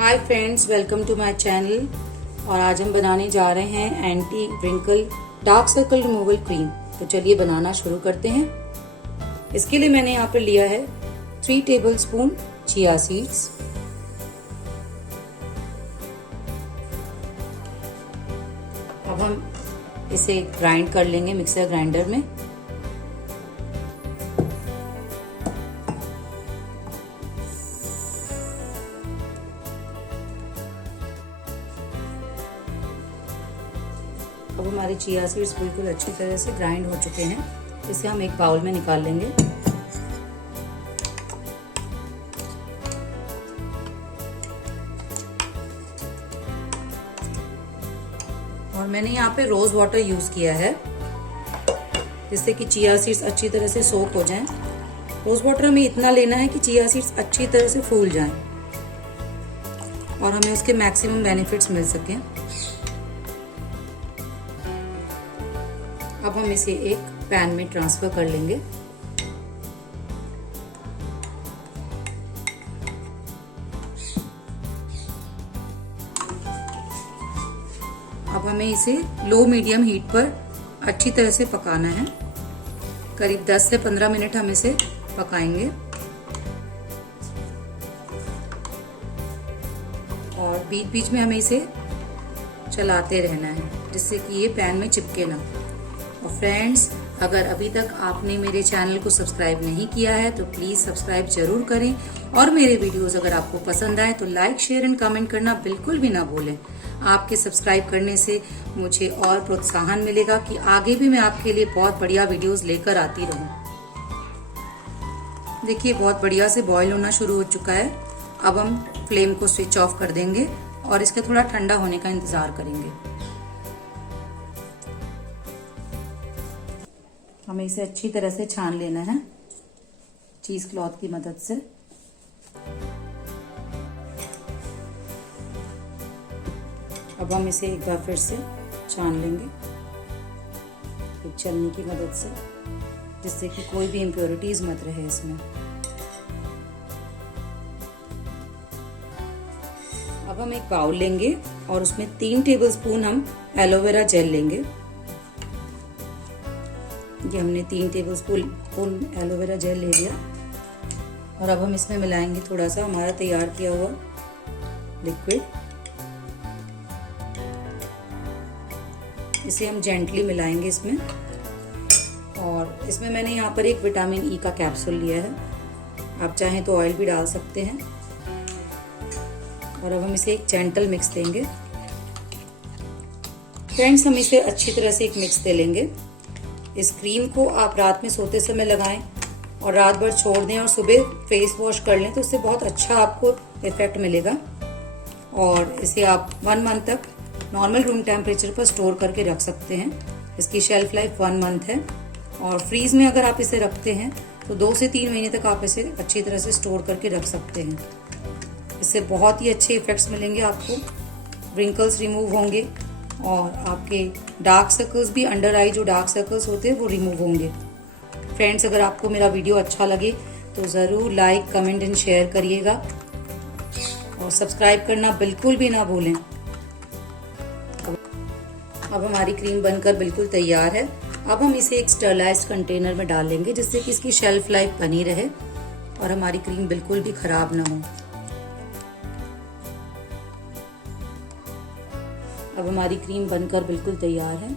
Hi friends, welcome to my channel. और आज हम बनाने जा रहे हैं anti wrinkle dark circle removal cream. तो चलिए बनाना शुरू करते हैं। इसके लिए मैंने यहाँ पर लिया है 3 टेबलस्पून चिया सीड्स, अब हम इसे ग्राइंड कर लेंगे मिक्सर ग्राइंडर में। अब हमारे चिया सीड्स बिल्कुल अच्छी तरह से ग्राइंड हो चुके हैं। इसे हम एक बाउल में निकाल लेंगे। और मैंने यहाँ पे रोज वाटर यूज किया है जिससे कि चिया सीड्स अच्छी तरह से सोक हो जाएं। रोज वाटर हमें इतना लेना है कि चिया सीड्स अच्छी तरह से फूल जाएं और हमें उसके मैक्सिमम बेनिफिट्स मिल सकें। अब हम इसे एक पैन में ट्रांसफर कर लेंगे। अब हमें इसे लो मीडियम हीट पर अच्छी तरह से पकाना है। करीब 10 से 15 मिनट हम इसे पकाएंगे और बीच बीच में हमें इसे चलाते रहना है जिससे कि ये पैन में चिपके ना। और फ्रेंड्स, अगर अभी तक आपने मेरे चैनल को सब्सक्राइब नहीं किया है तो प्लीज सब्सक्राइब जरूर करें और मेरे वीडियोस अगर आपको पसंद आए तो लाइक, शेयर एंड कमेंट करना बिल्कुल भी ना भूलें। आपके सब्सक्राइब करने से मुझे और प्रोत्साहन मिलेगा कि आगे भी मैं आपके लिए बहुत बढ़िया वीडियोस लेकर आती रहूं। देखिए, बहुत बढ़िया से बॉईल होना शुरू हो चुका है। अब हम फ्लेम को स्विच ऑफ कर देंगे और इसके थोड़ा ठंडा होने का इंतजार करेंगे। हमें इसे अच्छी तरह से छान लेना है चीज क्लॉथ की मदद से। अब हम इसे एक बार फिर से छान लेंगे एक छलनी की मदद से, जिससे कि कोई भी इम्प्योरिटीज मत रहे इसमें। अब हम एक बाउल लेंगे और उसमें 3 टेबलस्पून हम एलोवेरा जेल लेंगे। ये हमने 3 टेबलस्पून एलोवेरा जेल ले लिया और अब हम इसमें मिलाएंगे थोड़ा सा हमारा तैयार किया हुआ लिक्विड। इसे हम जेंटली मिलाएंगे इसमें। और इसमें मैंने यहाँ पर एक विटामिन ई का कैप्सूल लिया है, आप चाहें तो ऑयल भी डाल सकते हैं। और अब हम इसे एक जेंटल मिक्स देंगे। फ्रेंड्स, हम इसे अच्छी तरह से एक मिक्स दे लेंगे। इस क्रीम को आप रात में सोते समय लगाएं और रात भर छोड़ दें और सुबह फेस वॉश कर लें तो इससे बहुत अच्छा आपको इफेक्ट मिलेगा। और इसे आप 1 मंथ तक नॉर्मल रूम टेम्परेचर पर स्टोर करके रख सकते हैं। इसकी शेल्फ लाइफ 1 मंथ है और फ्रीज में अगर आप इसे रखते हैं तो 2 से 3 महीने तक आप इसे अच्छी तरह से स्टोर करके रख सकते हैं। इससे बहुत ही अच्छे इफेक्ट्स मिलेंगे आपको। रिंकल्स रिमूव होंगे और आपके डार्क सर्कल्स भी, अंडर आई जो डार्क सर्कल्स होते हैं वो रिमूव होंगे। फ्रेंड्स, अगर आपको मेरा वीडियो अच्छा लगे तो ज़रूर लाइक, कमेंट एंड शेयर करिएगा और सब्सक्राइब करना बिल्कुल भी ना भूलें। अब हमारी क्रीम बनकर बिल्कुल तैयार है। अब हम इसे एक स्टरलाइज्ड कंटेनर में डाल लेंगे जिससे कि इसकी शेल्फ लाइफ बनी रहे और हमारी क्रीम बिल्कुल भी खराब ना हो। अब हमारी क्रीम बनकर बिल्कुल तैयार है।